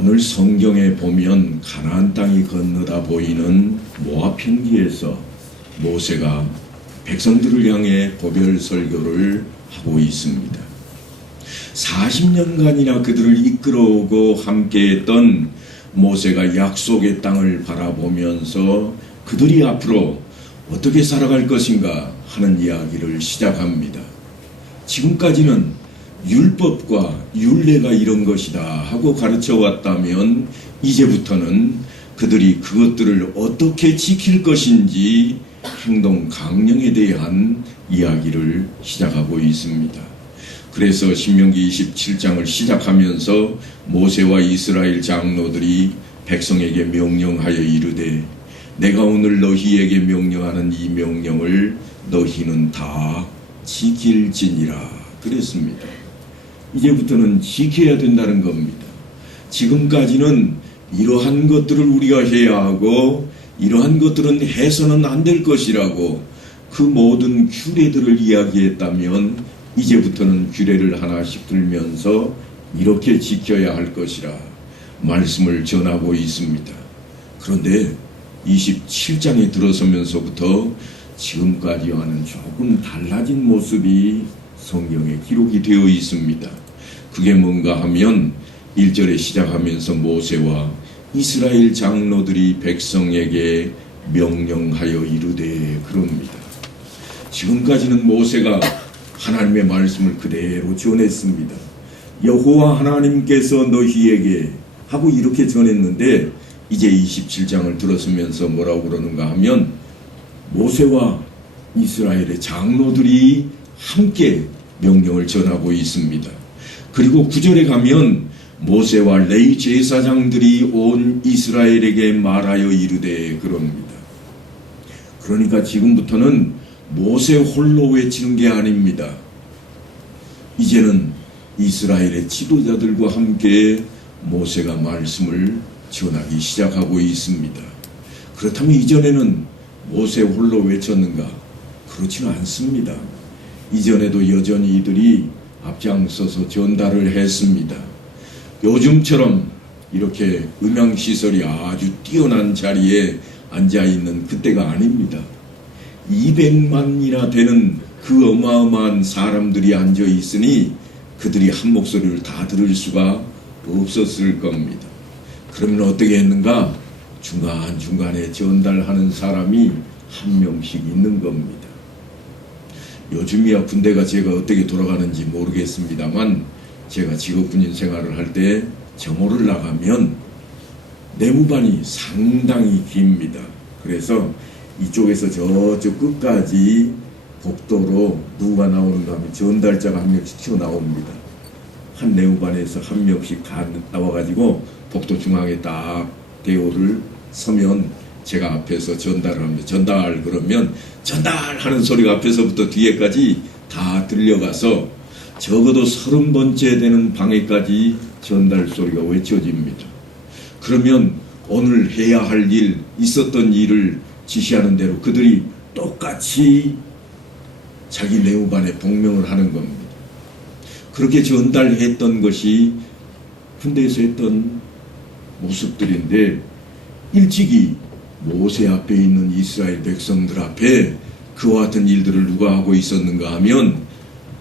오늘 성경에 보면 가나안 땅이 건너다 보이는 모압 평지에서 모세가 백성들을 향해 고별 설교를 하고 있습니다. 40년간이나 그들을 이끌어오고 함께했던 모세가 약속의 땅을 바라보면서 그들이 앞으로 어떻게 살아갈 것인가 하는 이야기를 시작합니다. 지금까지는 율법과 율례가 이런 것이다 하고 가르쳐 왔다면 이제부터는 그들이 그것들을 어떻게 지킬 것인지 행동 강령에 대한 이야기를 시작하고 있습니다. 그래서 신명기 27장을 시작하면서 모세와 이스라엘 장로들이 백성에게 명령하여 이르되 내가 오늘 너희에게 명령하는 이 명령을 너희는 다 지킬지니라 그랬습니다. 이제부터는 지켜야 된다는 겁니다. 지금까지는 이러한 것들을 우리가 해야 하고 이러한 것들은 해서는 안 될 것이라고 그 모든 규례들을 이야기했다면 이제부터는 규례를 하나씩 들면서 이렇게 지켜야 할 것이라 말씀을 전하고 있습니다. 그런데 27장에 들어서면서부터 지금까지와는 조금 달라진 모습이 성경에 기록이 되어 있습니다. 그게 뭔가 하면 1절에 시작하면서 모세와 이스라엘 장로들이 백성에게 명령하여 이르되 그럽니다. 지금까지는 모세가 하나님의 말씀을 그대로 전했습니다. 여호와 하나님께서 너희에게 하고 이렇게 전했는데 이제 27장을 들어서면서 뭐라고 그러는가 하면 모세와 이스라엘의 장로들이 함께 명령을 전하고 있습니다. 그리고 9절에 가면 모세와 레위 제사장들이 온 이스라엘에게 말하여 이르되 그럽니다. 그러니까 지금부터는 모세 홀로 외치는 게 아닙니다. 이제는 이스라엘의 지도자들과 함께 모세가 말씀을 전하기 시작하고 있습니다. 그렇다면 이전에는 모세 홀로 외쳤는가? 그렇지는 않습니다. 이전에도 여전히 이들이 앞장서서 전달을 했습니다. 요즘처럼 이렇게 음향시설이 아주 뛰어난 자리에 앉아있는 그때가 아닙니다. 200만이나 되는 그 어마어마한 사람들이 앉아 있으니 그들이 한 목소리를 다 들을 수가 없었을 겁니다. 그러면 어떻게 했는가? 중간중간에 전달하는 사람이 한 명씩 있는 겁니다. 요즘이야 군대가 제가 어떻게 돌아가는지 모르겠습니다만 제가 직업군인 생활을 할 때 정오를 나가면 내무반이 상당히 깁니다. 그래서 이쪽에서 저쪽 끝까지 복도로 누가 나오는가 하면 전달자가 한 명씩 튀어나옵니다. 한 내무반에서 한 명씩 다 나와가지고 복도 중앙에 딱 대오를 서면 제가 앞에서 전달을 합니다. 전달 그러면 전달하는 소리가 앞에서부터 뒤에까지 다 들려가서 적어도 30번째 되는 방에까지 전달 소리가 외쳐집니다. 그러면 오늘 해야 할 일, 있었던 일을 지시하는 대로 그들이 똑같이 자기 내무반에 복명을 하는 겁니다. 그렇게 전달했던 것이 군대에서 했던 모습들인데 일찍이 모세 앞에 있는 이스라엘 백성들 앞에 그와 같은 일들을 누가 하고 있었는가 하면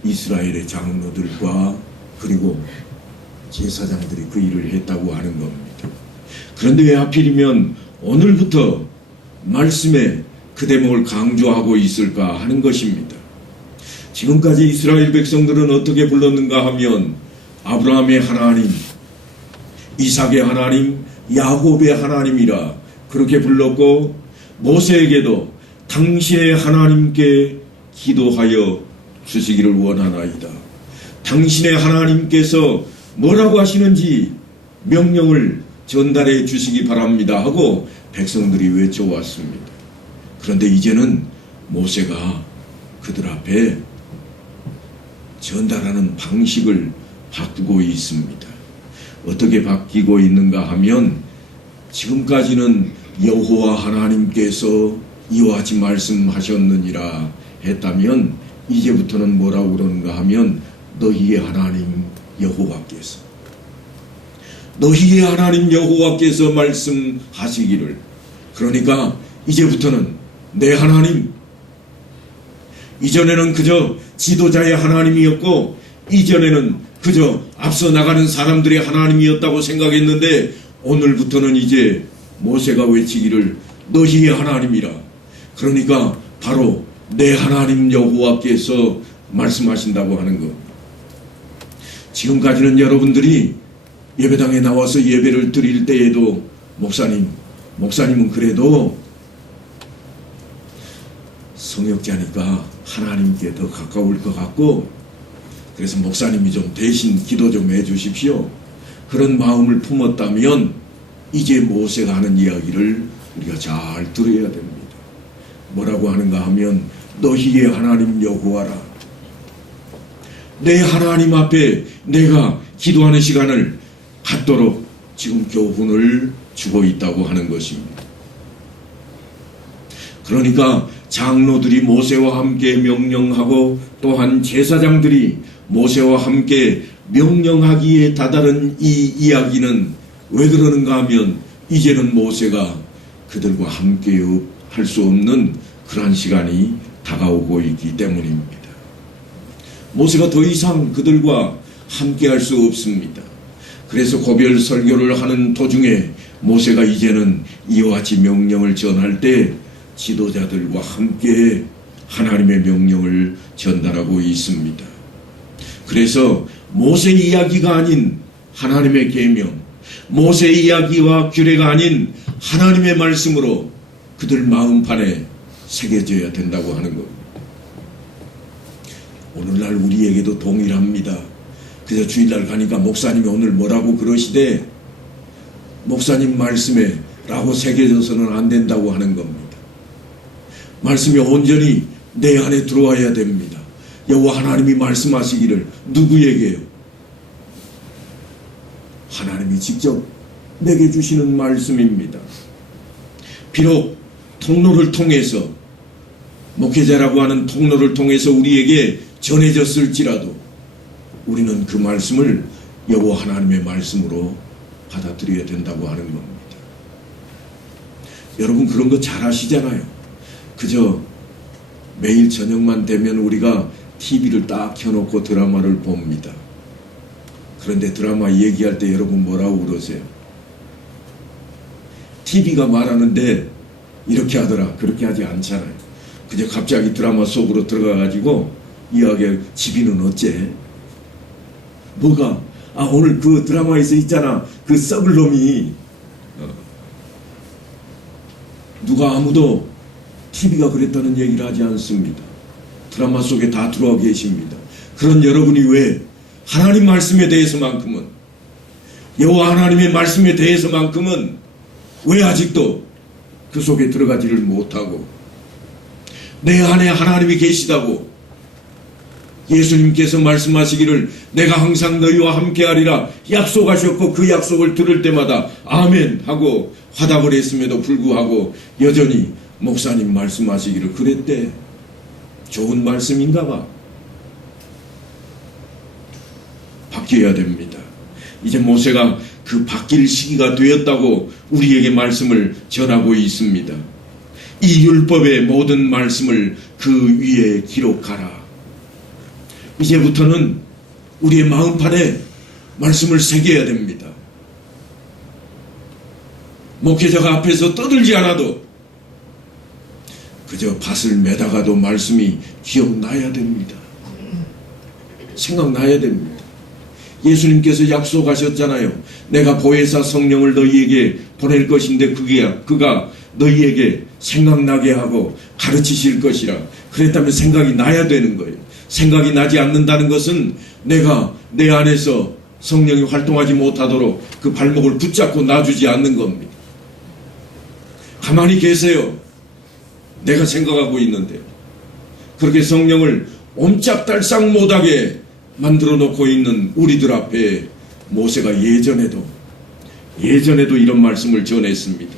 이스라엘의 장로들과 그리고 제사장들이 그 일을 했다고 하는 겁니다. 그런데 왜 하필이면 오늘부터 말씀에 그 대목을 강조하고 있을까 하는 것입니다. 지금까지 이스라엘 백성들은 어떻게 불렀는가 하면 아브라함의 하나님, 이삭의 하나님, 야곱의 하나님이라 그렇게 불렀고 모세에게도 당신의 하나님께 기도하여 주시기를 원하나이다. 당신의 하나님께서 뭐라고 하시는지 명령을 전달해 주시기 바랍니다 하고 백성들이 외쳐왔습니다. 그런데 이제는 모세가 그들 앞에 전달하는 방식을 바꾸고 있습니다. 어떻게 바뀌고 있는가 하면 지금까지는 여호와 하나님께서 이와 같이 말씀하셨느니라 했다면 이제부터는 뭐라고 그러는가 하면 너희의 하나님 여호와께서 너희의 하나님 여호와께서 말씀하시기를, 그러니까 이제부터는 내 하나님, 이전에는 그저 지도자의 하나님이었고 이전에는 그저 앞서 나가는 사람들의 하나님이었다고 생각했는데 오늘부터는 이제 모세가 외치기를 너희의 하나님이라, 그러니까 바로 내 하나님 여호와께서 말씀하신다고 하는 것. 지금까지는 여러분들이 예배당에 나와서 예배를 드릴 때에도 목사님은 그래도 성역자니까 하나님께 더 가까울 것 같고 그래서 목사님이 좀 대신 기도 좀 해주십시오, 그런 마음을 품었다면 이제 모세가 하는 이야기를 우리가 잘 들어야 됩니다. 뭐라고 하는가 하면 너희의 하나님 여호와라, 내 하나님 앞에 내가 기도하는 시간을 갖도록 지금 교훈을 주고 있다고 하는 것입니다. 그러니까 장로들이 모세와 함께 명령하고 또한 제사장들이 모세와 함께 명령하기에 다다른 이 이야기는 왜 그러는가 하면 이제는 모세가 그들과 함께 할 수 없는 그러한 시간이 다가오고 있기 때문입니다. 모세가 더 이상 그들과 함께 할 수 없습니다. 그래서 고별 설교를 하는 도중에 모세가 이제는 이와 같이 명령을 전할 때 지도자들과 함께 하나님의 명령을 전달하고 있습니다. 그래서 모세 이야기가 아닌 하나님의 계명, 모세 이야기와 규례가 아닌 하나님의 말씀으로 그들 마음판에 새겨져야 된다고 하는 겁니다. 오늘날 우리에게도 동일합니다. 그래서 주일날 가니까 목사님이 오늘 뭐라고 그러시되 목사님 말씀에 라고 새겨져서는 안 된다고 하는 겁니다. 말씀이 온전히 내 안에 들어와야 됩니다. 여호와 하나님이 말씀하시기를 누구에게요? 하나님이 직접 내게 주시는 말씀입니다. 비록 통로를 통해서, 목회자라고 하는 통로를 통해서 우리에게 전해졌을지라도 우리는 그 말씀을 여호와 하나님의 말씀으로 받아들여야 된다고 하는 겁니다. 여러분 그런 거 잘 아시잖아요. 그저 매일 저녁만 되면 우리가 TV를 딱 켜놓고 드라마를 봅니다. 그런데 드라마 얘기할 때 여러분 뭐라고 그러세요? TV가 말하는데 이렇게 하더라, 그렇게 하지 않잖아요. 그저 갑자기 드라마 속으로 들어가가지고 이야기할 지비는 어째? 뭐가? 아 오늘 그 드라마에서 있잖아, 그 썩을 놈이. 누가 아무도 TV가 그랬다는 얘기를 하지 않습니다. 드라마 속에 다 들어와 계십니다. 그런 여러분이 왜 하나님 말씀에 대해서만큼은, 여호와 하나님의 말씀에 대해서만큼은 왜 아직도 그 속에 들어가지를 못하고, 내 안에 하나님이 계시다고 예수님께서 말씀하시기를 내가 항상 너희와 함께하리라 약속하셨고 그 약속을 들을 때마다 아멘 하고 화답을 했음에도 불구하고 여전히 목사님 말씀하시기를 그랬대, 좋은 말씀인가 봐. 바뀌어야 됩니다. 이제 모세가 그 바뀔 시기가 되었다고 우리에게 말씀을 전하고 있습니다. 이 율법의 모든 말씀을 그 위에 기록하라. 이제부터는 우리의 마음판에 말씀을 새겨야 됩니다. 목회자가 앞에서 떠들지 않아도 그저 밭을 매다가도 말씀이 기억나야 됩니다. 생각나야 됩니다. 예수님께서 약속하셨잖아요. 내가 보혜사 성령을 너희에게 보낼 것인데 그가 너희에게 생각나게 하고 가르치실 것이라. 그랬다면 생각이 나야 되는 거예요. 생각이 나지 않는다는 것은 내가 내 안에서 성령이 활동하지 못하도록 그 발목을 붙잡고 놔주지 않는 겁니다. 가만히 계세요. 내가 생각하고 있는데. 그렇게 성령을 옴짝달싹 못하게 만들어 놓고 있는 우리들 앞에 모세가 예전에도 이런 말씀을 전했습니다.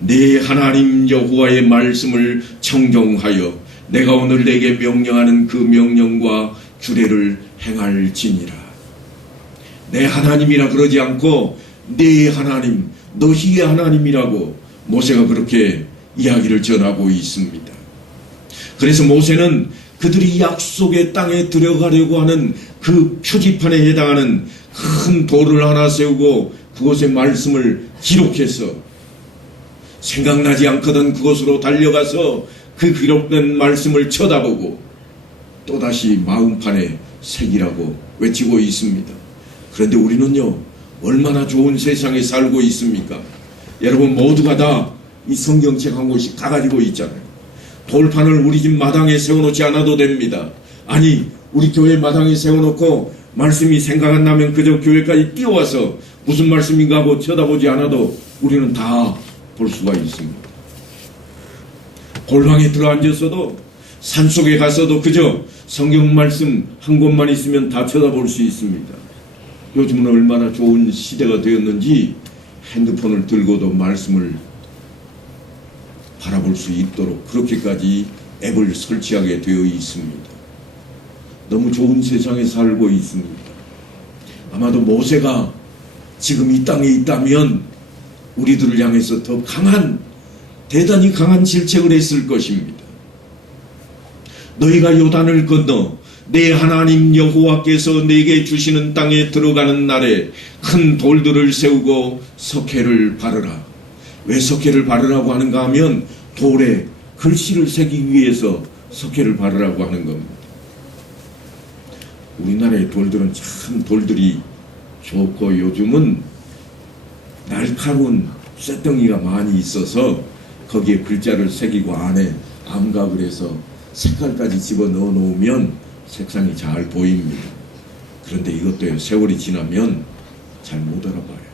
내 하나님 여호와의 말씀을 청종하여 내가 오늘 내게 명령하는 그 명령과 규례를 행할지니라. 내 하나님이라 그러지 않고 내 하나님, 너희의 하나님이라고 모세가 그렇게 이야기를 전하고 있습니다. 그래서 모세는 그들이 약속의 땅에 들어가려고 하는 그 표지판에 해당하는 큰 돌을 하나 세우고 그곳에 말씀을 기록해서 생각나지 않거든 그곳으로 달려가서 그 기록된 말씀을 쳐다보고 또다시 마음판에 새기라고 외치고 있습니다. 그런데 우리는요, 얼마나 좋은 세상에 살고 있습니까? 여러분 모두가 다 이 성경책 한 권씩 다 가지고 있잖아요. 돌판을 우리 집 마당에 세워놓지 않아도 됩니다. 아니, 우리 교회 마당에 세워놓고 말씀이 생각 안 나면 그저 교회까지 뛰어와서 무슨 말씀인가 하고 쳐다보지 않아도 우리는 다 볼 수가 있습니다. 골방에 들어앉았어도 산속에 가서도 그저 성경 말씀 한 권만 있으면 다 쳐다볼 수 있습니다. 요즘은 얼마나 좋은 시대가 되었는지 핸드폰을 들고도 말씀을 바라볼 수 있도록 그렇게까지 앱을 설치하게 되어 있습니다. 너무 좋은 세상에 살고 있습니다. 아마도 모세가 지금 이 땅에 있다면 우리들을 향해서 더 강한, 대단히 강한 질책을 했을 것입니다. 너희가 요단을 건너 내 하나님 여호와께서 내게 주시는 땅에 들어가는 날에 큰 돌들을 세우고 석회를 바르라. 왜 석회를 바르라고 하는가 하면 돌에 글씨를 새기기 위해서 석회를 바르라고 하는 겁니다. 우리나라의 돌들은 참 돌들이 좋고 요즘은 날카로운 쇳덩이가 많이 있어서 거기에 글자를 새기고 안에 암각을 해서 색깔까지 집어넣어 놓으면 색상이 잘 보입니다. 그런데 이것도요, 세월이 지나면 잘 못 알아봐요.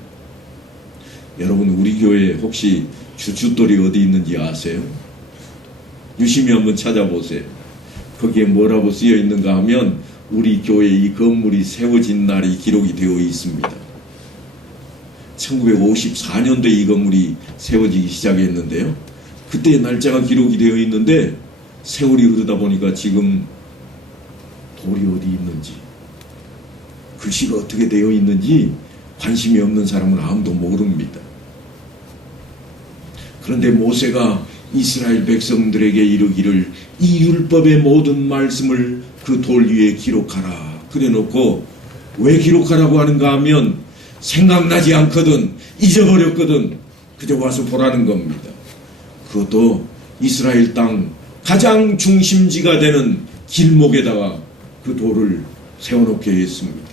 여러분, 우리 교회에 혹시 주춧돌이 어디 있는지 아세요? 유심히 한번 찾아보세요. 거기에 뭐라고 쓰여 있는가 하면 우리 교회 이 건물이 세워진 날이 기록이 되어 있습니다. 1954년도에 이 건물이 세워지기 시작했는데요. 그때의 날짜가 기록이 되어 있는데 세월이 흐르다 보니까 지금 돌이 어디 있는지, 글씨가 어떻게 되어 있는지 관심이 없는 사람은 아무도 모릅니다. 그런데 모세가 이스라엘 백성들에게 이르기를 이 율법의 모든 말씀을 그 돌 위에 기록하라 그래놓고, 왜 기록하라고 하는가 하면 생각나지 않거든, 잊어버렸거든 그저 와서 보라는 겁니다. 그것도 이스라엘 땅 가장 중심지가 되는 길목에다가 그 돌을 세워놓게 했습니다.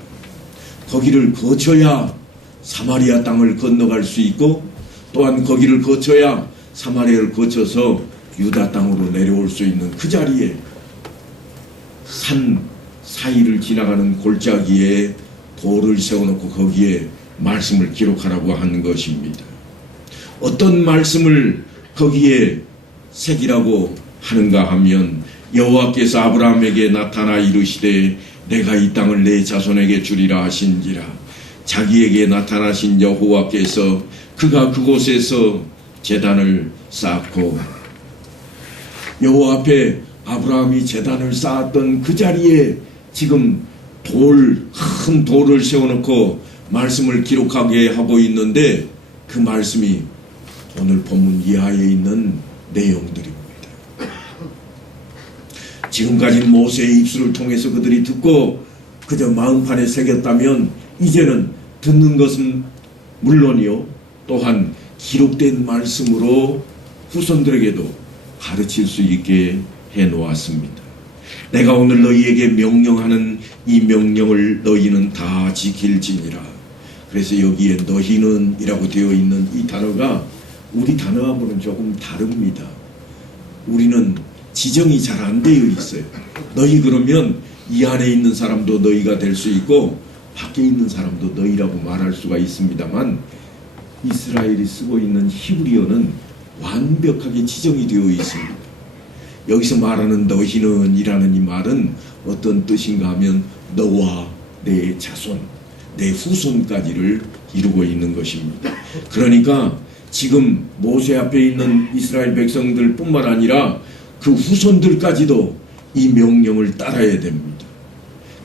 거기를 거쳐야 사마리아 땅을 건너갈 수 있고, 또한 거기를 거쳐야 사마리아를 거쳐서 유다 땅으로 내려올 수 있는 그 자리에 산 사이를 지나가는 골짜기에 돌을 세워놓고 거기에 말씀을 기록하라고 하는 것입니다. 어떤 말씀을 거기에 새기라고 하는가 하면 여호와께서 아브라함에게 나타나 이르시되 내가 이 땅을 내 자손에게 주리라 하신지라. 자기에게 나타나신 여호와께서 그가 그곳에서 제단을 쌓고, 여호와 앞에 아브라함이 제단을 쌓았던 그 자리에 지금 큰 돌을 세워놓고 말씀을 기록하게 하고 있는데, 그 말씀이 오늘 본문 이하에 있는 내용들입니다. 지금까지 모세의 입술을 통해서 그들이 듣고 그저 마음판에 새겼다면 이제는 듣는 것은 물론이요, 또한 기록된 말씀으로 후손들에게도 가르칠 수 있게 해놓았습니다. 내가 오늘 너희에게 명령하는 이 명령을 너희는 다 지킬지니라. 그래서 여기에 너희는 이라고 되어 있는 이 단어가 우리 단어하고는 조금 다릅니다. 우리는 지정이 잘 안 되어 있어요. 너희 그러면 이 안에 있는 사람도 너희가 될 수 있고 밖에 있는 사람도 너희라고 말할 수가 있습니다만, 이스라엘이 쓰고 있는 히브리어는 완벽하게 지정이 되어 있습니다. 여기서 말하는 너희는 이라는 이 말은 어떤 뜻인가 하면 너와 내 자손, 내 후손까지를 이루고 있는 것입니다. 그러니까 지금 모세 앞에 있는 이스라엘 백성들 뿐만 아니라 그 후손들까지도 이 명령을 따라야 됩니다.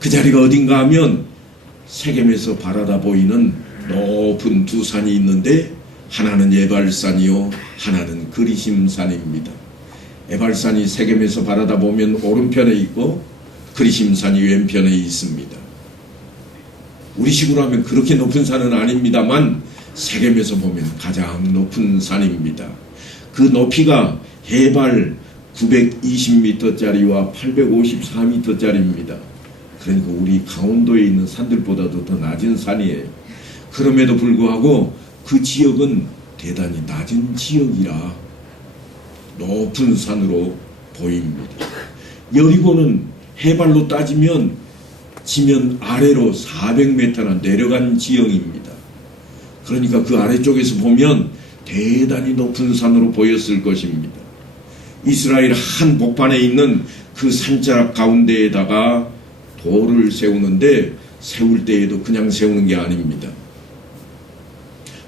그 자리가 어딘가 하면 세겜에서 바라다 보이는 높은 두 산이 있는데 하나는 에발산이요 하나는 그리심산입니다. 에발산이 세겜에서 바라다 보면 오른편에 있고 그리심산이 왼편에 있습니다. 우리식으로 하면 그렇게 높은 산은 아닙니다만 세겜에서 보면 가장 높은 산입니다. 그 높이가 해발 920m짜리와 854m짜리입니다. 그러니까 우리 강원도에 있는 산들보다도 더 낮은 산이에요. 그럼에도 불구하고 그 지역은 대단히 낮은 지역이라 높은 산으로 보입니다. 여리고는 해발로 따지면 지면 아래로 400m나 내려간 지형입니다. 그러니까 그 아래쪽에서 보면 대단히 높은 산으로 보였을 것입니다. 이스라엘 한 복판에 있는 그 산자락 가운데에다가 돌을 세우는데 세울 때에도 그냥 세우는 게 아닙니다.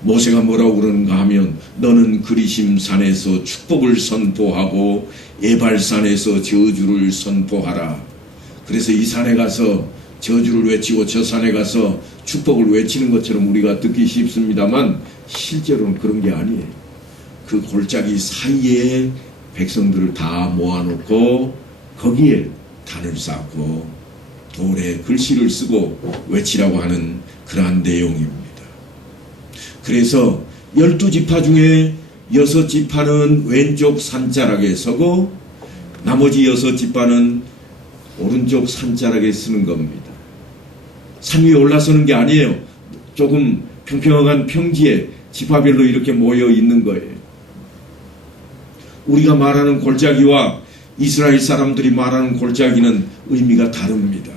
모세가 뭐라고 그러는가 하면 너는 그리심산에서 축복을 선포하고 에발산에서 저주를 선포하라. 그래서 이 산에 가서 저주를 외치고 저 산에 가서 축복을 외치는 것처럼 우리가 듣기 쉽습니다만 실제로는 그런 게 아니에요. 그 골짜기 사이에 백성들을 다 모아놓고 거기에 단을 쌓고 돌에 글씨를 쓰고 외치라고 하는 그러한 내용입니다. 그래서 12지파 중에 6지파는 왼쪽 산자락에 서고 나머지 6지파는 오른쪽 산자락에 서는 겁니다. 산 위에 올라서는 게 아니에요. 조금 평평한 평지에 지파별로 이렇게 모여 있는 거예요. 우리가 말하는 골짜기와 이스라엘 사람들이 말하는 골짜기는 의미가 다릅니다.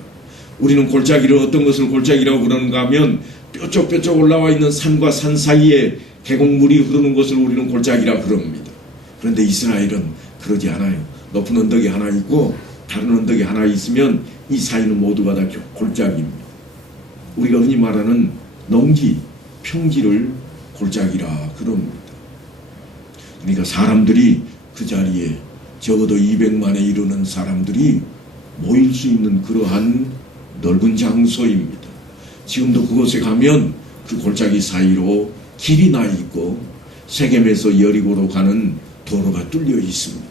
우리는 골짜기를 어떤 것을 골짜기라고 그러는가 하면 뾰족뾰족 올라와 있는 산과 산 사이에 계곡물이 흐르는 것을 우리는 골짜기라 그럽니다. 그런데 이스라엘은 그러지 않아요. 높은 언덕이 하나 있고 다른 언덕이 하나 있으면 이 사이는 모두가 다 골짜기입니다. 우리가 흔히 말하는 농지, 평지를 골짜기라 그럽니다. 그러니까 사람들이 그 자리에 적어도 200만에 이르는 사람들이 모일 수 있는 그러한 넓은 장소입니다. 지금도 그곳에 가면 그 골짜기 사이로 길이 나 있고 세겜에서 여리고로 가는 도로가 뚫려 있습니다.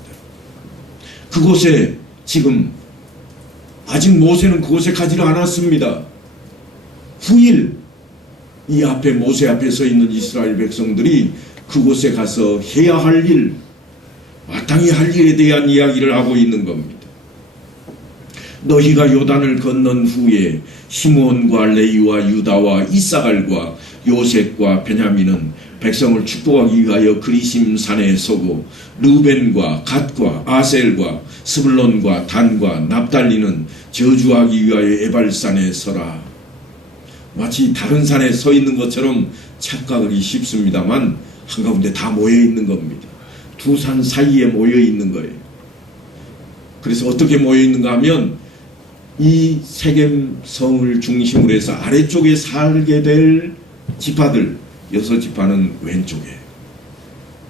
그곳에 지금 아직 모세는 그곳에 가지를 않았습니다. 후일 이 앞에 모세 앞에 서 있는 이스라엘 백성들이 그곳에 가서 해야 할 일, 마땅히 할 일에 대한 이야기를 하고 있는 겁니다. 너희가 요단을 건넌 후에 시므온과 레위와 유다와 이사갈과 요셉과 베냐민은 백성을 축복하기 위하여 그리심산에 서고 르벤과 갓과 아셀과 스불론과 단과 납달리는 저주하기 위하여 에발산에 서라. 마치 다른 산에 서 있는 것처럼 착각하기 쉽습니다만 한가운데 다 모여 있는 겁니다. 두 산 사이에 모여 있는 거예요. 그래서 어떻게 모여 있는가 하면 이 세겜 성을 중심으로 해서 아래쪽에 살게 될 지파들 6지파는 왼쪽에,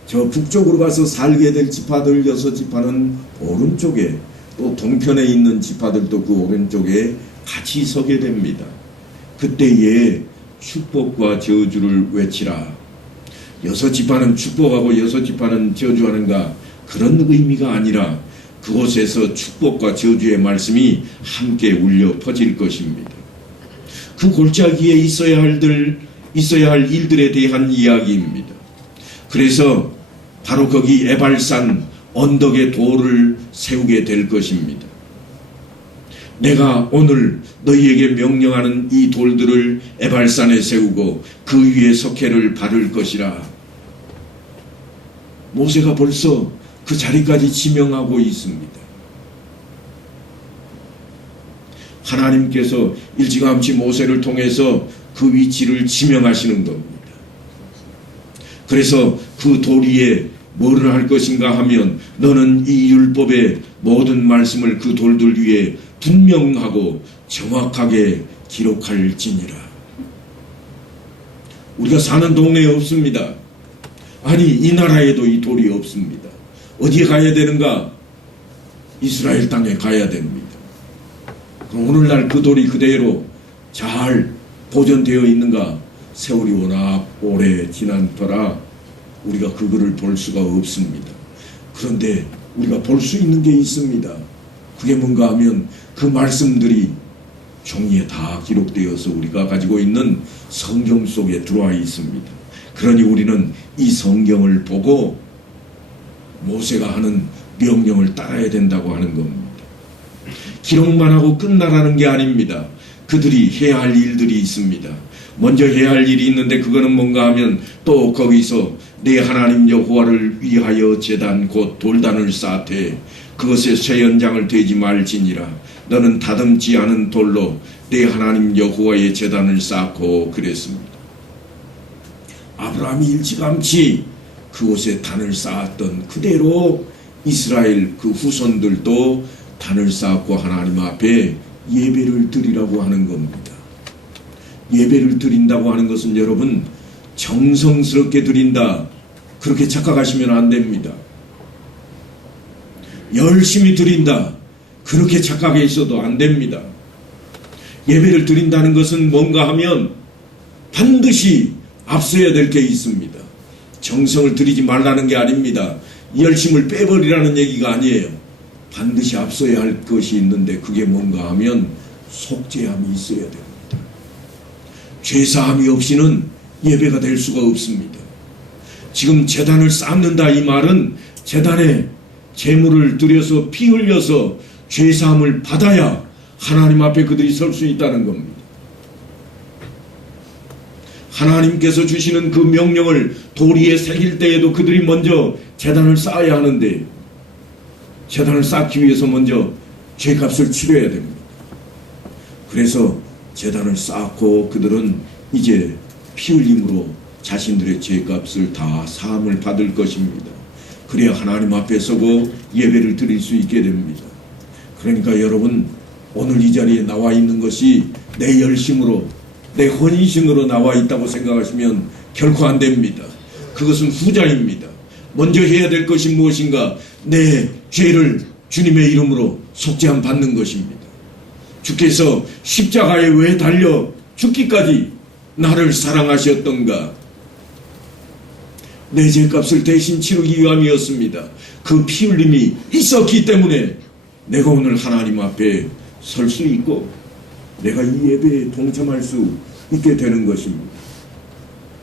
저 북쪽으로 가서 살게 될 지파들 6지파는 오른쪽에, 또 동편에 있는 지파들도 그 오른쪽에 같이 서게 됩니다. 그때에 축복과 저주를 외치라. 6지파는 축복하고 6지파는 저주하는가, 그런 의미가 아니라 그곳에서 축복과 저주의 말씀이 함께 울려 퍼질 것입니다. 그 골짜기에 있어야 할 일들에 대한 이야기입니다. 그래서 바로 거기 에발산 언덕에 돌을 세우게 될 것입니다. 내가 오늘 너희에게 명령하는 이 돌들을 에발산에 세우고 그 위에 석회를 바를 것이라. 모세가 벌써 그 자리까지 지명하고 있습니다. 하나님께서 일찌감치 모세를 통해서 그 위치를 지명하시는 겁니다. 그래서 그 돌 위에 뭐를 할 것인가 하면 너는 이 율법의 모든 말씀을 그 돌들 위에 분명하고 정확하게 기록할지니라. 우리가 사는 동네에 없습니다. 아니, 이 나라에도 이 돌이 없습니다. 어디에 가야 되는가? 이스라엘 땅에 가야 됩니다. 그럼 오늘날 그 돌이 그대로 잘 보존되어 있는가 세월이 워낙 오래 지난 터라 우리가 그거를 볼 수가 없습니다. 그런데 우리가 볼 수 있는 게 있습니다. 그게 뭔가 하면 그 말씀들이 종이에 다 기록되어서 우리가 가지고 있는 성경 속에 들어와 있습니다. 그러니 우리는 이 성경을 보고 모세가 하는 명령을 따라야 된다고 하는 겁니다. 기록만 하고 끝나라는 게 아닙니다. 그들이 해야 할 일들이 있습니다. 먼저 해야 할 일이 있는데 그거는 뭔가 하면 또 거기서 내 하나님 여호와를 위하여 제단 곧 돌단을 쌓되 그것에 쇠 연장을 대지 말지니라. 너는 다듬지 않은 돌로 내 하나님 여호와의 제단을 쌓고 그랬습니다. 아브라함이 일찌감치 그곳에 단을 쌓았던 그대로 이스라엘 그 후손들도 단을 쌓고 하나님 앞에 예배를 드리라고 하는 겁니다. 예배를 드린다고 하는 것은 여러분 정성스럽게 드린다 그렇게 착각하시면 안 됩니다. 열심히 드린다 그렇게 착각해 있어도 안 됩니다. 예배를 드린다는 것은 뭔가 하면 반드시 앞서야 될 게 있습니다. 정성을 들이지 말라는 게 아닙니다. 열심을 빼버리라는 얘기가 아니에요. 반드시 앞서야 할 것이 있는데 그게 뭔가 하면 속죄함이 있어야 됩니다. 죄사함이 없이는 예배가 될 수가 없습니다. 지금 제단을 쌓는다 이 말은 제단에 제물을 드려서 피 흘려서 죄사함을 받아야 하나님 앞에 그들이 설 수 있다는 겁니다. 하나님께서 주시는 그 명령을 도리에 새길 때에도 그들이 먼저 제단을 쌓아야 하는데 제단을 쌓기 위해서 먼저 죄값을 치러야 됩니다. 그래서 제단을 쌓고 그들은 이제 피 흘림으로 자신들의 죄값을 다 사함을 받을 것입니다. 그래야 하나님 앞에 서고 예배를 드릴 수 있게 됩니다. 그러니까 여러분 오늘 이 자리에 나와 있는 것이 내 열심으로 내 헌신으로 나와 있다고 생각하시면 결코 안 됩니다. 그것은 후자입니다. 먼저 해야 될 것이 무엇인가? 내 죄를 주님의 이름으로 속죄함 받는 것입니다. 주께서 십자가에 왜 달려 죽기까지 나를 사랑하셨던가? 내 죄값을 대신 치르기 위함이었습니다. 그 피 흘림이 있었기 때문에 내가 오늘 하나님 앞에 설 수 있고 내가 이 예배에 동참할 수 있게 되는 것입니다.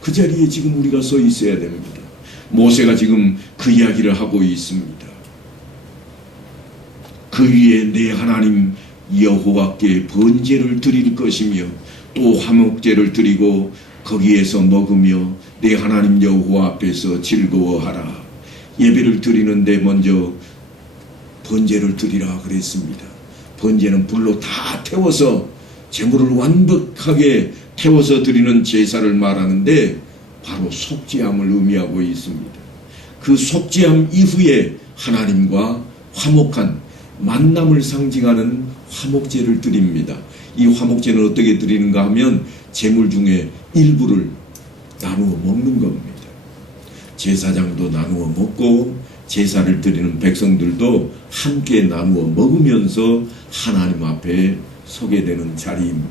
그 자리에 지금 우리가 서 있어야 됩니다. 모세가 지금 그 이야기를 하고 있습니다. 그 위에 내 하나님 여호와께 번제를 드릴 것이며 또 화목제를 드리고 거기에서 먹으며 내 하나님 여호와 앞에서 즐거워하라. 예배를 드리는데 먼저 번제를 드리라 그랬습니다. 번제는 불로 다 태워서 제물을 완벽하게 태워서 드리는 제사를 말하는데 바로 속죄함을 의미하고 있습니다. 그 속죄함 이후에 하나님과 화목한 만남을 상징하는 화목제를 드립니다. 이 화목제는 어떻게 드리는가 하면 제물 중에 일부를 나누어 먹는 겁니다. 제사장도 나누어 먹고 제사를 드리는 백성들도 함께 나누어 먹으면서 하나님 앞에 서게 되는 자리입니다.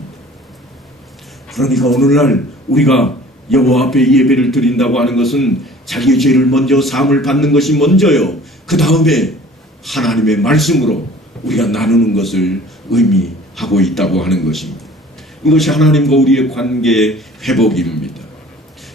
그러니까 오늘날 우리가 여호와 앞에 예배를 드린다고 하는 것은 자기의 죄를 먼저 사함을 받는 것이 먼저요. 그 다음에 하나님의 말씀으로 우리가 나누는 것을 의미하고 있다고 하는 것입니다. 이것이 하나님과 우리의 관계의 회복입니다.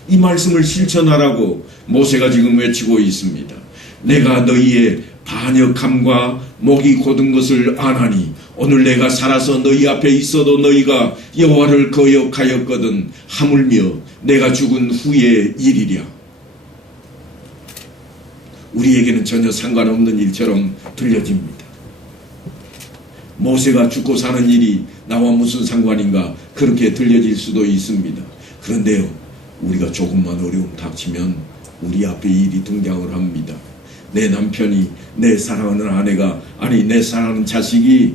이 말씀을 실천하라고 모세가 지금 외치고 있습니다. 내가 너희의 반역함과 목이 곧은 것을 아나니 오늘 내가 살아서 너희 앞에 있어도 너희가 여호와를 거역하였거든 하물며 내가 죽은 후의 일이랴. 우리에게는 전혀 상관없는 일처럼 들려집니다. 모세가 죽고 사는 일이 나와 무슨 상관인가 그렇게 들려질 수도 있습니다. 그런데요, 우리가 조금만 어려움 닥치면 우리 앞에 일이 등장을 합니다. 내 남편이, 내 사랑하는 아내가, 아니 내 사랑하는 자식이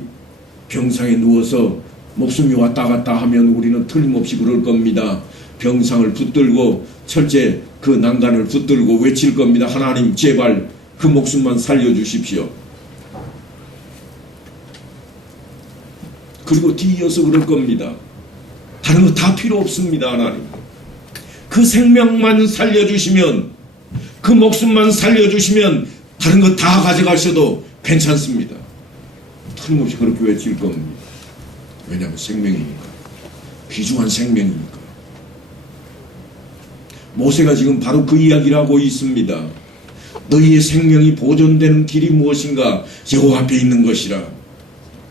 병상에 누워서 목숨이 왔다 갔다 하면 우리는 틀림없이 그럴 겁니다. 병상을 붙들고 철제 그 난간을 붙들고 외칠 겁니다. 하나님 제발 그 목숨만 살려주십시오. 그리고 뒤이어서 그럴 겁니다. 다른 거 다 필요 없습니다. 하나님 그 생명만 살려주시면, 그 목숨만 살려주시면 다른 거 다 가져가셔도 괜찮습니다. 틀림없이 그렇게 외칠 겁니다. 왜냐하면 생명이니까. 귀중한 생명이니까. 모세가 지금 바로 그 이야기를 하고 있습니다. 너희의 생명이 보존되는 길이 무엇인가? 여호와 앞에 있는 것이라.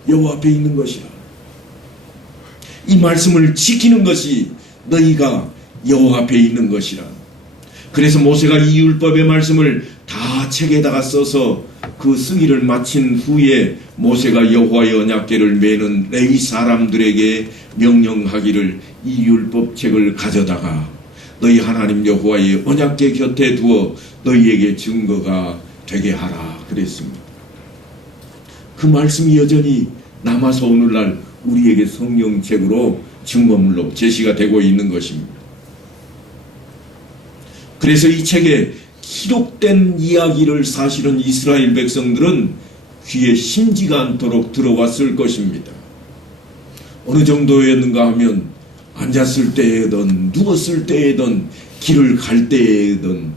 여호와 앞에 있는 것이라. 이 말씀을 지키는 것이 너희가 여호와 앞에 있는 것이라. 그래서 모세가 이 율법의 말씀을 다 책에다가 써서 그 쓰기를 마친 후에 모세가 여호와의 언약궤를 메는 레위 사람들에게 명령하기를 이 율법책을 가져다가 너희 하나님 여호와의 언약궤 곁에 두어 너희에게 증거가 되게 하라 그랬습니다. 그 말씀이 여전히 남아서 오늘날 우리에게 성경책으로 증거물로 제시가 되고 있는 것입니다. 그래서 이 책에 기록된 이야기를 사실은 이스라엘 백성들은 귀에 심지가 않도록 들어왔을 것입니다. 어느 정도였는가 하면 앉았을 때에든 누웠을 때에든 길을 갈 때에든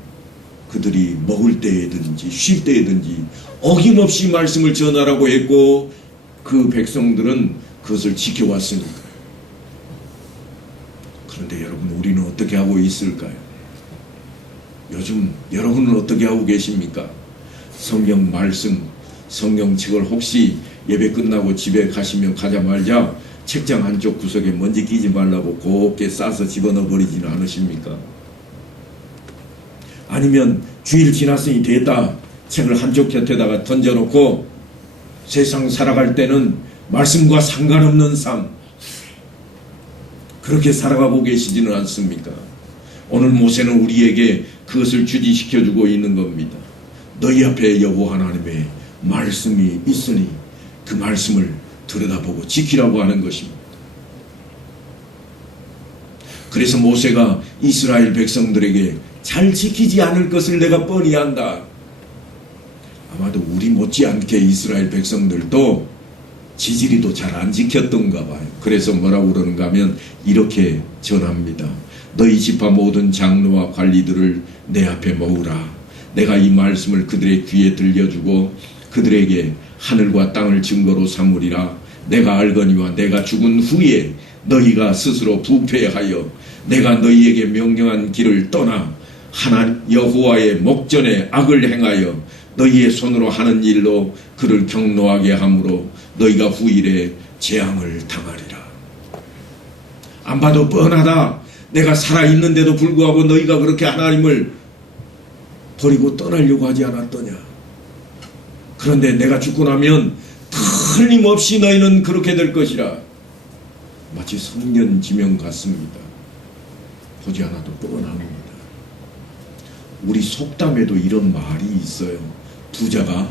그들이 먹을 때에든지 쉴 때에든지 어김없이 말씀을 전하라고 했고 그 백성들은 그것을 지켜왔으니까. 그런데 여러분, 우리는 어떻게 하고 있을까요? 요즘 여러분은 어떻게 하고 계십니까? 성경 말씀, 성경책을 혹시 예배 끝나고 집에 가시면 가자마자 책장 한쪽 구석에 먼지 끼지 말라고 곱게 싸서 집어넣어 버리지는 않으십니까? 아니면 주일 지났으니 됐다 책을 한쪽 곁에다가 던져놓고 세상 살아갈 때는 말씀과 상관없는 삶 그렇게 살아가고 계시지는 않습니까? 오늘 모세는 우리에게 그것을 주지시켜주고 있는 겁니다. 너희 앞에 여호와 하나님의 말씀이 있으니 그 말씀을 들여다보고 지키라고 하는 것입니다. 그래서 모세가 이스라엘 백성들에게 잘 지키지 않을 것을 내가 뻔히 안다. 아마도 우리 못지않게 이스라엘 백성들도 지지리도 잘 안 지켰던가 봐요. 그래서 뭐라고 그러는가 하면 이렇게 전합니다. 너희 지파 모든 장로와 관리들을 내 앞에 모으라. 내가 이 말씀을 그들의 귀에 들려주고 그들에게 하늘과 땅을 증거로 삼으리라. 내가 알거니와 내가 죽은 후에 너희가 스스로 부패하여 내가 너희에게 명령한 길을 떠나 하나님 여호와의 목전에 악을 행하여 너희의 손으로 하는 일로 그를 경노하게 함으로 너희가 후일에 재앙을 당하리라. 안 봐도 뻔하다. 내가 살아있는데도 불구하고 너희가 그렇게 하나님을 버리고 떠나려고 하지 않았더냐. 그런데 내가 죽고 나면 틀림없이 너희는 그렇게 될 것이라. 마치 선견지명 같습니다. 보지 않아도 뻔합니다. 우리 속담에도 이런 말이 있어요. 부자가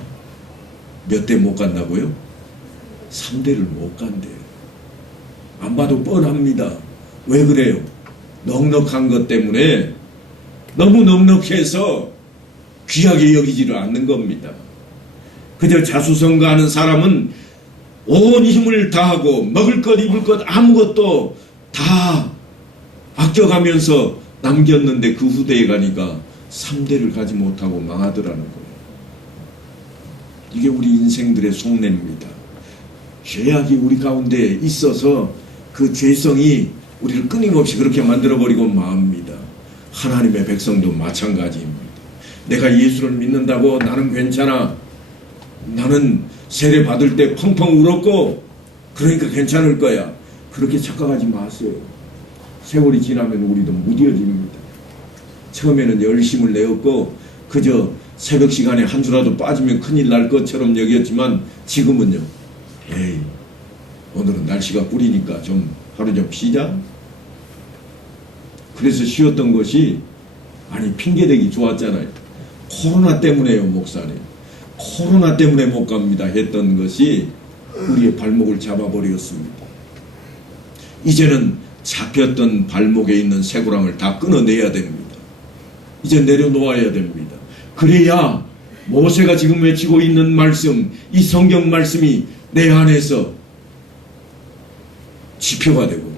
몇 대 못 간다고요? 3대를 못 간대요. 안 봐도 뻔합니다. 왜 그래요? 넉넉한 것 때문에 너무 넉넉해서 귀하게 여기지를 않는 겁니다. 그저 자수성가하는 사람은 온 힘을 다하고 먹을 것 입을 것 아무것도 다 아껴가면서 남겼는데 그 후대에 가니까 3대를 가지 못하고 망하더라는 거예요. 이게 우리 인생들의 속내입니다. 죄악이 우리 가운데 있어서 그 죄성이 우리를 끊임없이 그렇게 만들어버리고 맙니다. 하나님의 백성도 마찬가지입니다. 내가 예수를 믿는다고 나는 괜찮아. 나는 세례 받을 때 펑펑 울었고 그러니까 괜찮을 거야. 그렇게 착각하지 마세요. 세월이 지나면 우리도 무뎌집니다. 처음에는 열심을 내었고 그저 새벽 시간에 한 주라도 빠지면 큰일 날 것처럼 여겼지만 지금은요. 에이, 오늘은 날씨가 꿀이니까 좀 하루 좀 쉬자. 그래서 쉬었던 것이 아니 핑계대기 좋았잖아요. 코로나 때문에요, 목사님. 코로나 때문에 못 갑니다 했던 것이 우리의 발목을 잡아버렸습니다. 이제는 잡혔던 발목에 있는 쇠고랑을 다 끊어내야 됩니다. 이제 내려놓아야 됩니다. 그래야 모세가 지금 외치고 있는 말씀, 이 성경 말씀이 내 안에서 지표가 되고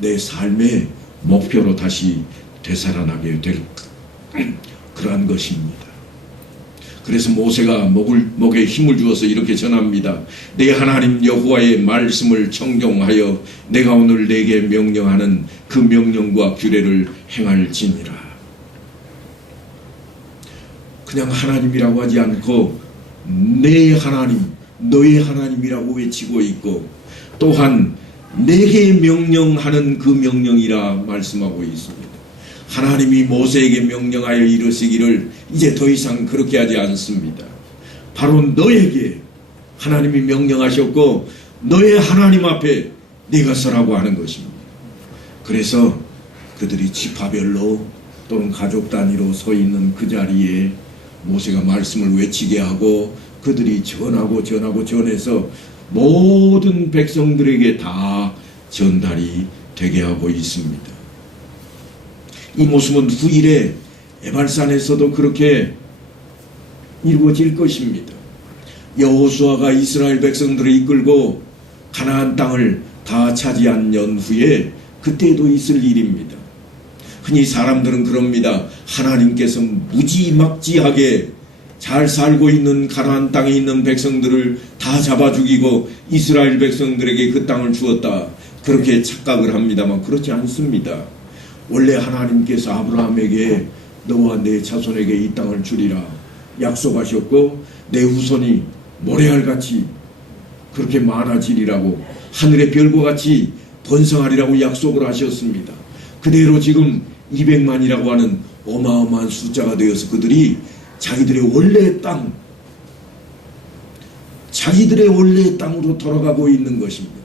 내 삶의 목표로 다시 되살아나게 될 그러한 것입니다. 그래서 모세가 목에 힘을 주어서 이렇게 전합니다. 내 하나님 여호와의 말씀을 청종하여 내가 오늘 내게 명령하는 그 명령과 규례를 행할지니라. 그냥 하나님이라고 하지 않고 내 하나님, 너의 하나님이라고 외치고 있고 또한 내게 명령하는 그 명령이라 말씀하고 있습니다. 하나님이 모세에게 명령하여 이르시기를 이제 더 이상 그렇게 하지 않습니다. 바로 너에게 하나님이 명령하셨고 너의 하나님 앞에 네가 서라고 하는 것입니다. 그래서 그들이 지파별로 또는 가족 단위로 서 있는 그 자리에 모세가 말씀을 외치게 하고 그들이 전해서 모든 백성들에게 다 전달이 되게 하고 있습니다. 이 모습은 후일에 에발산에서도 그렇게 이루어질 것입니다. 여호수아가 이스라엘 백성들을 이끌고 가나안 땅을 다 차지한 연후에 그때도 있을 일입니다. 흔히 사람들은 그럽니다. 하나님께서 무지막지하게 잘 살고 있는 가나안 땅에 있는 백성들을 다 잡아 죽이고 이스라엘 백성들에게 그 땅을 주었다. 그렇게 착각을 합니다만 그렇지 않습니다. 원래 하나님께서 아브라함에게 너와 내 자손에게 이 땅을 주리라 약속하셨고 내 후손이 모래알같이 그렇게 많아지리라고 하늘의 별과 같이 번성하리라고 약속을 하셨습니다. 그대로 지금 200만이라고 하는 어마어마한 숫자가 되어서 그들이 자기들의 원래 땅, 자기들의 원래 땅으로 돌아가고 있는 것입니다.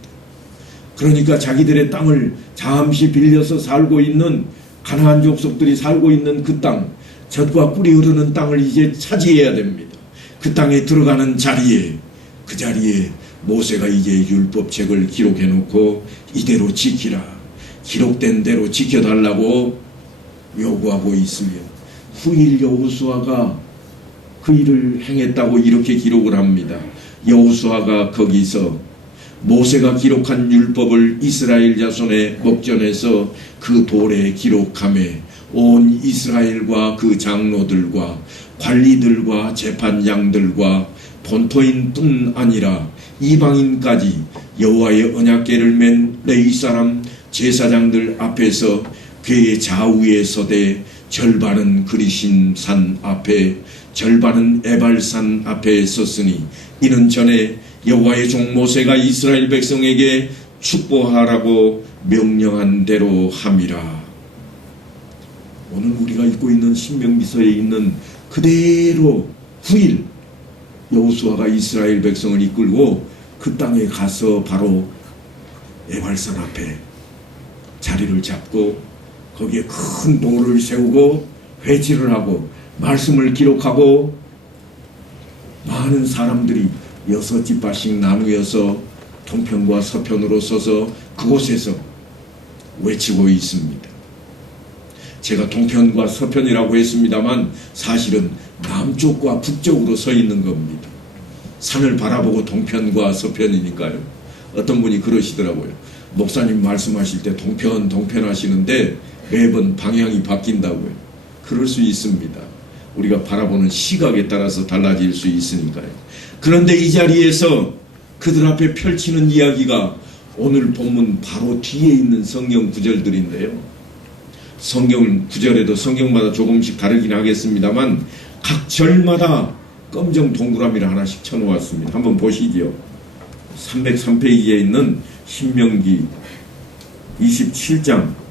그러니까 자기들의 땅을 잠시 빌려서 살고 있는 가나안 족속들이 살고 있는 그 땅, 젖과 꿀이 흐르는 땅을 이제 차지해야 됩니다. 그 땅에 들어가는 자리에 그 자리에 모세가 이제 율법책을 기록해 놓고 이대로 지키라, 기록된 대로 지켜달라고 요구하고 있으며 후일 여호수아가 그 일을 행했다고 이렇게 기록을 합니다. 여호수아가 거기서 모세가 기록한 율법을 이스라엘 자손의 목전에서 그 돌에 기록하며 온 이스라엘과 그 장로들과 관리들과 재판장들과 본토인뿐 아니라 이방인까지 여호와의 언약궤를 맨 레위 사람 제사장들 앞에서 그의 좌우에 서되 절반은 그리심 산 앞에 절반은 에발산 앞에 섰으니 이는 전에 여호와의 종 모세가 이스라엘 백성에게 축복하라고 명령한 대로 함이라. 오늘 우리가 읽고 있는 신명기서에 있는 그대로 후일 여호수아가 이스라엘 백성을 이끌고 그 땅에 가서 바로 에발산 앞에 자리를 잡고 거기에 큰 돌을 세우고 회치를 하고 말씀을 기록하고 많은 사람들이 6집밭씩 나누어서 동편과 서편으로 서서 그곳에서 외치고 있습니다. 제가 동편과 서편이라고 했습니다만 사실은 남쪽과 북쪽으로 서 있는 겁니다. 산을 바라보고 동편과 서편이니까요. 어떤 분이 그러시더라고요. 목사님 말씀하실 때 동편 하시는데 매번 방향이 바뀐다고요. 그럴 수 있습니다. 우리가 바라보는 시각에 따라서 달라질 수 있으니까요. 그런데 이 자리에서 그들 앞에 펼치는 이야기가 오늘 본문 바로 뒤에 있는 성경 구절들인데요. 성경 구절에도 성경마다 조금씩 다르긴 하겠습니다만 각 절마다 검정 동그라미를 하나씩 쳐놓았습니다. 한번 보시죠. 303페이지에 있는 신명기 27장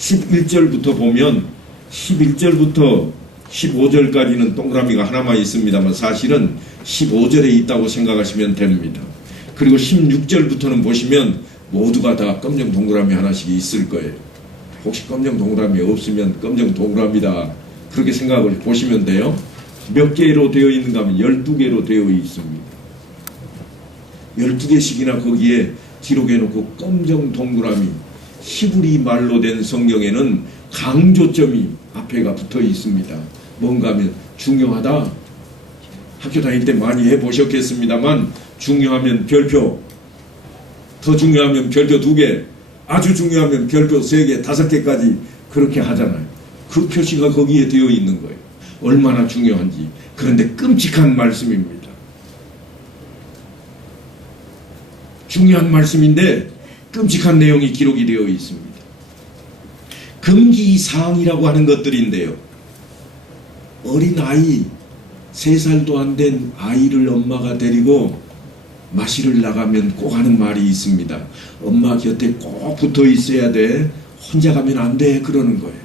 11절부터 보면 11절부터 15절까지는 동그라미가 하나만 있습니다만 사실은 15절에 있다고 생각하시면 됩니다. 그리고 16절부터는 보시면 모두가 다 검정 동그라미 하나씩 있을 거예요. 혹시 검정 동그라미 없으면 검정 동그라미다 그렇게 생각을 보시면 돼요. 몇 개로 되어 있는가 하면 12개로 되어 있습니다. 12개씩이나 거기에 기록해 놓고 검정 동그라미 히브리 말로 된 성경에는 강조점이 앞에가 붙어 있습니다. 뭔가 하면 중요하다. 학교 다닐 때 많이 해보셨겠습니다만 중요하면 별표, 더 중요하면 별표 2개, 아주 중요하면 별표 3개, 5개까지 그렇게 하잖아요. 그 표시가 거기에 되어 있는 거예요. 얼마나 중요한지. 그런데 끔찍한 말씀입니다. 중요한 말씀인데 끔찍한 내용이 기록이 되어 있습니다. 금기사항이라고 하는 것들인데요. 어린 아이, 3살도 안 된 아이를 엄마가 데리고 마시를 나가면 꼭 하는 말이 있습니다. 엄마 곁에 꼭 붙어 있어야 돼. 혼자 가면 안 돼. 그러는 거예요.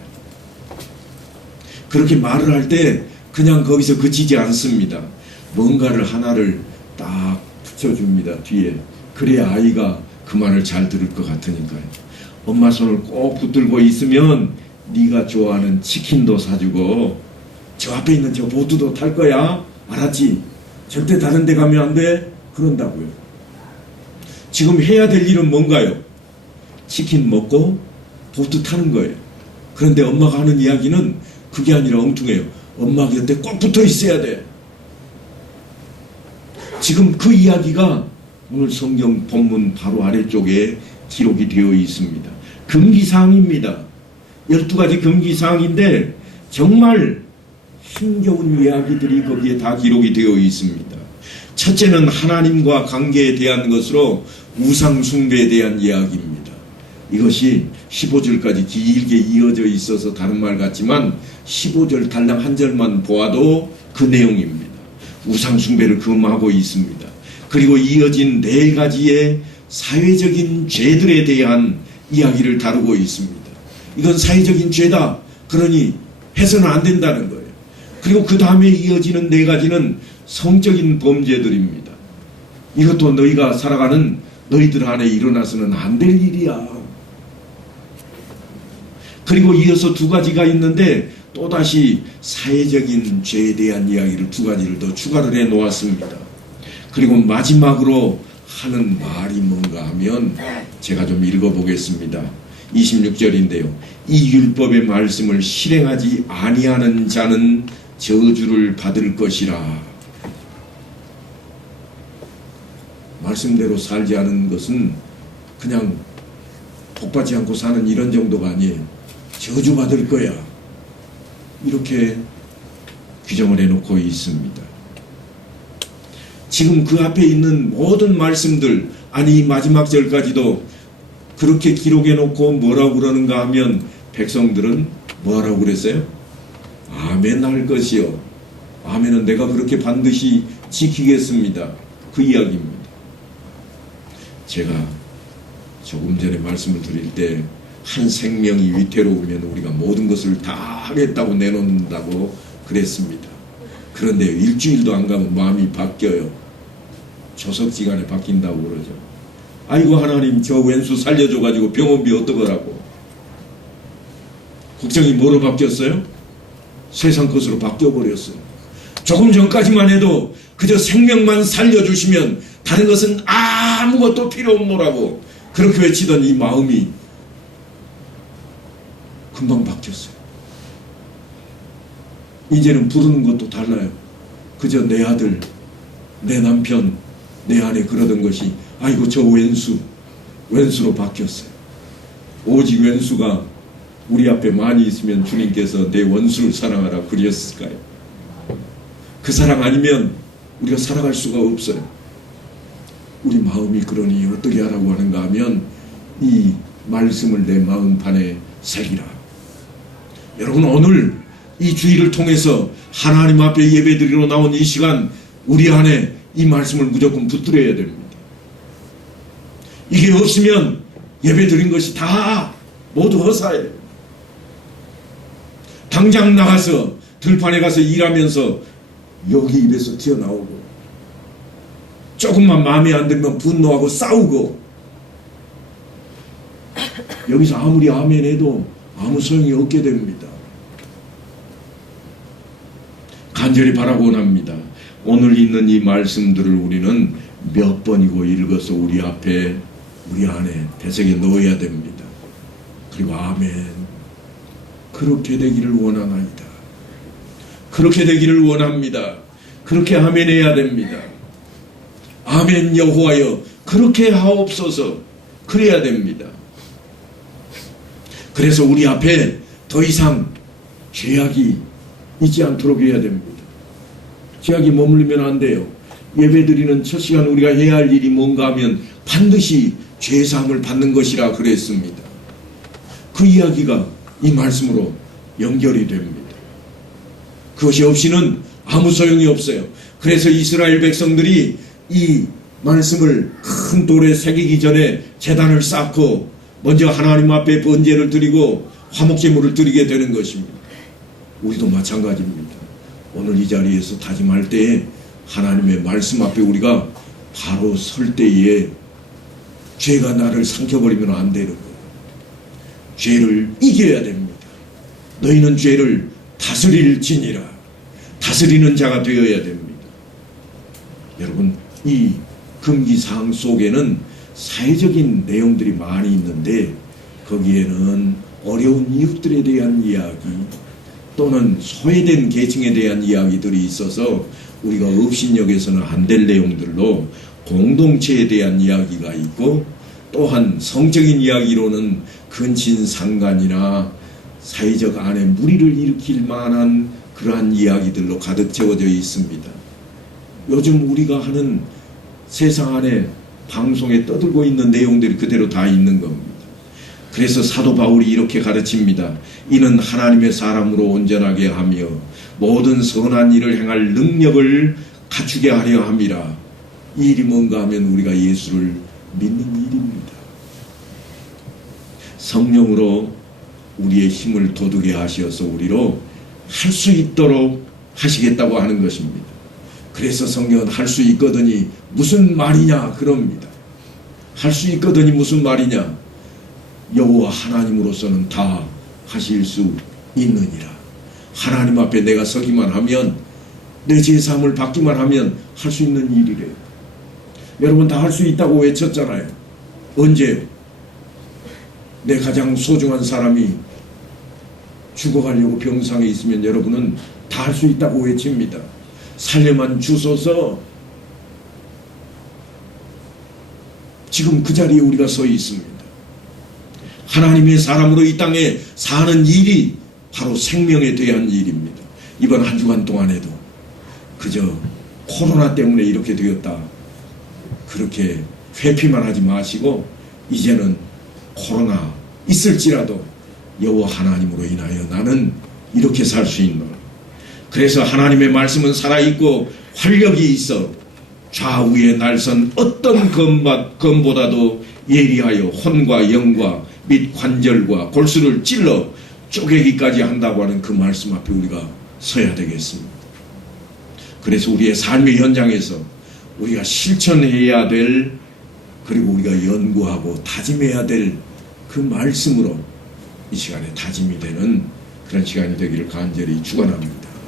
그렇게 말을 할 때 그냥 거기서 그치지 않습니다. 뭔가를 하나를 딱 붙여줍니다. 뒤에. 그래야 아이가 그 말을 잘 들을 것 같으니까요. 엄마 손을 꼭 붙들고 있으면 네가 좋아하는 치킨도 사주고 저 앞에 있는 저 보트도 탈 거야. 알았지? 절대 다른 데 가면 안 돼. 그런다고요. 지금 해야 될 일은 뭔가요? 치킨 먹고 보트 타는 거예요. 그런데 엄마가 하는 이야기는 그게 아니라 엉뚱해요. 엄마 곁에 꼭 붙어 있어야 돼. 지금 그 이야기가 오늘 성경 본문 바로 아래쪽에 기록이 되어 있습니다. 금기사항입니다. 12가지 금기사항인데 정말 힘겨운 이야기들이 거기에 다 기록이 되어 있습니다. 첫째는 하나님과 관계에 대한 것으로 우상 숭배에 대한 이야기입니다. 이것이 15절까지 길게 이어져 있어서 다른 말 같지만 15절 달랑 한 절만 보아도 그 내용입니다. 우상 숭배를 금하고 있습니다. 그리고 이어진 4가지의 사회적인 죄들에 대한 이야기를 다루고 있습니다. 이건 사회적인 죄다. 그러니 해서는 안 된다는 거예요. 그리고 그 다음에 이어지는 4가지는 성적인 범죄들입니다. 이것도 너희가 살아가는 너희들 안에 일어나서는 안 될 일이야. 그리고 이어서 2가지가 있는데 또다시 사회적인 죄에 대한 이야기를 2가지를 더 추가를 해 놓았습니다. 그리고 마지막으로 하는 말이 뭔가 하면 제가 좀 읽어보겠습니다. 26절인데요. 이 율법의 말씀을 실행하지 아니하는 자는 저주를 받을 것이라. 말씀대로 살지 않은 것은 그냥 복받지 않고 사는 이런 정도가 아니에요. 저주받을 거야. 이렇게 규정을 해놓고 있습니다. 지금 그 앞에 있는 모든 말씀들, 아니 마지막 절까지도 그렇게 기록해놓고 뭐라고 그러는가 하면 백성들은 뭐라고 그랬어요? 아멘 할 것이요. 아멘은 내가 그렇게 반드시 지키겠습니다. 그 이야기입니다. 제가 조금 전에 말씀을 드릴 때 한 생명이 위태로우면 우리가 모든 것을 다 하겠다고 내놓는다고 그랬습니다. 그런데 일주일도 안 가면 마음이 바뀌어요. 조석지간에 바뀐다고 그러죠. 아이고 하나님 저 왼수 살려줘가지고 병원비 어떡하라고. 걱정이 뭐로 바뀌었어요? 세상 것으로 바뀌어버렸어요. 조금 전까지만 해도 그저 생명만 살려주시면 다른 것은 아무것도 필요 없노라고 그렇게 외치던 이 마음이 금방 바뀌었어요. 이제는 부르는 것도 달라요. 그저 내 아들, 내 남편, 내 아내 그러던 것이 아이고 저 왼수로 바뀌었어요. 오직 왼수가 우리 앞에 많이 있으면 주님께서 내 원수를 사랑하라 그랬을까요? 그 사랑 아니면 우리가 살아갈 수가 없어요. 우리 마음이 그러니 어떻게 하라고 하는가 하면 이 말씀을 내 마음판에 새기라. 여러분 오늘 이 주일을 통해서 하나님 앞에 예배드리러 나온 이 시간 우리 안에 이 말씀을 무조건 붙들어야 됩니다. 이게 없으면 예배드린 것이 다 모두 허사예요. 당장 나가서 들판에 가서 일하면서 여기 입에서 튀어나오고 조금만 마음에 안 들면 분노하고 싸우고 여기서 아무리 아멘 해도 아무 소용이 없게 됩니다. 간절히 바라곤 합니다. 오늘 있는 이 말씀들을 우리는 몇 번이고 읽어서 우리 앞에 우리 안에 배석에 넣어야 됩니다. 그리고 아멘 그렇게 되기를 원하나이다. 그렇게 되기를 원합니다. 그렇게 아멘해야 됩니다. 아멘 여호와여 그렇게 하옵소서 그래야 됩니다. 그래서 우리 앞에 더 이상 죄악이 있지 않도록 해야 됩니다. 죄악이 머물리면 안 돼요. 예배드리는 첫 시간 우리가 해야 할 일이 뭔가 하면 반드시 죄사함을 받는 것이라 그랬습니다. 그 이야기가 이 말씀으로 연결이 됩니다. 그것이 없이는 아무 소용이 없어요. 그래서 이스라엘 백성들이 이 말씀을 큰 돌에 새기기 전에 제단을 쌓고 먼저 하나님 앞에 번제를 드리고 화목제물을 드리게 되는 것입니다. 우리도 마찬가지입니다. 오늘 이 자리에서 다짐할 때에 하나님의 말씀 앞에 우리가 바로 설 때에 죄가 나를 삼켜버리면 안 되는 거예요. 죄를 이겨야 됩니다. 너희는 죄를 다스릴지니라. 다스리는 자가 되어야 됩니다. 여러분, 이 금기사항 속에는 사회적인 내용들이 많이 있는데 거기에는 어려운 이웃들에 대한 이야기 또는 소외된 계층에 대한 이야기들이 있어서 우리가 업신여겨서는 안 될 내용들로 공동체에 대한 이야기가 있고 또한 성적인 이야기로는 근친상간이나 사회적 안에 무리를 일으킬 만한 그러한 이야기들로 가득 채워져 있습니다. 요즘 우리가 하는 세상 안에 방송에 떠들고 있는 내용들이 그대로 다 있는 겁니다. 그래서 사도 바울이 이렇게 가르칩니다. 이는 하나님의 사람으로 온전하게 하며 모든 선한 일을 행할 능력을 갖추게 하려 함이라. 이 일이 뭔가 하면 우리가 예수를 믿는 일입니다. 성령으로 우리의 힘을 돋우게 하셔서 우리로 할 수 있도록 하시겠다고 하는 것입니다. 그래서 성경은 할 수 있거든이 무슨 말이냐 그럽니다. 할 수 있거든이 무슨 말이냐. 여호와 하나님으로서는 다 하실 수 있느니라. 하나님 앞에 내가 서기만 하면 내 제사함을 받기만 하면 할 수 있는 일이래요. 여러분 다 할 수 있다고 외쳤잖아요. 언제요? 내 가장 소중한 사람이 죽어가려고 병상에 있으면 여러분은 다 할 수 있다고 외칩니다. 살려만 주소서. 지금 그 자리에 우리가 서 있습니다. 하나님의 사람으로 이 땅에 사는 일이 바로 생명에 대한 일입니다. 이번 한 주간 동안에도 그저 코로나 때문에 이렇게 되었다 그렇게 회피만 하지 마시고 이제는 코로나 있을지라도 여호와 하나님으로 인하여 나는 이렇게 살 수 있노라. 그래서 하나님의 말씀은 살아있고 활력이 있어 좌우에 날선 어떤 검보다도 예리하여 혼과 영과 및 관절과 골수를 찔러 쪼개기까지 한다고 하는 그 말씀 앞에 우리가 서야 되겠습니다. 그래서 우리의 삶의 현장에서 우리가 실천해야 될 그리고 우리가 연구하고 다짐해야 될 그 말씀으로 이 시간에 다짐이 되는 그런 시간이 되기를 간절히 축원합니다.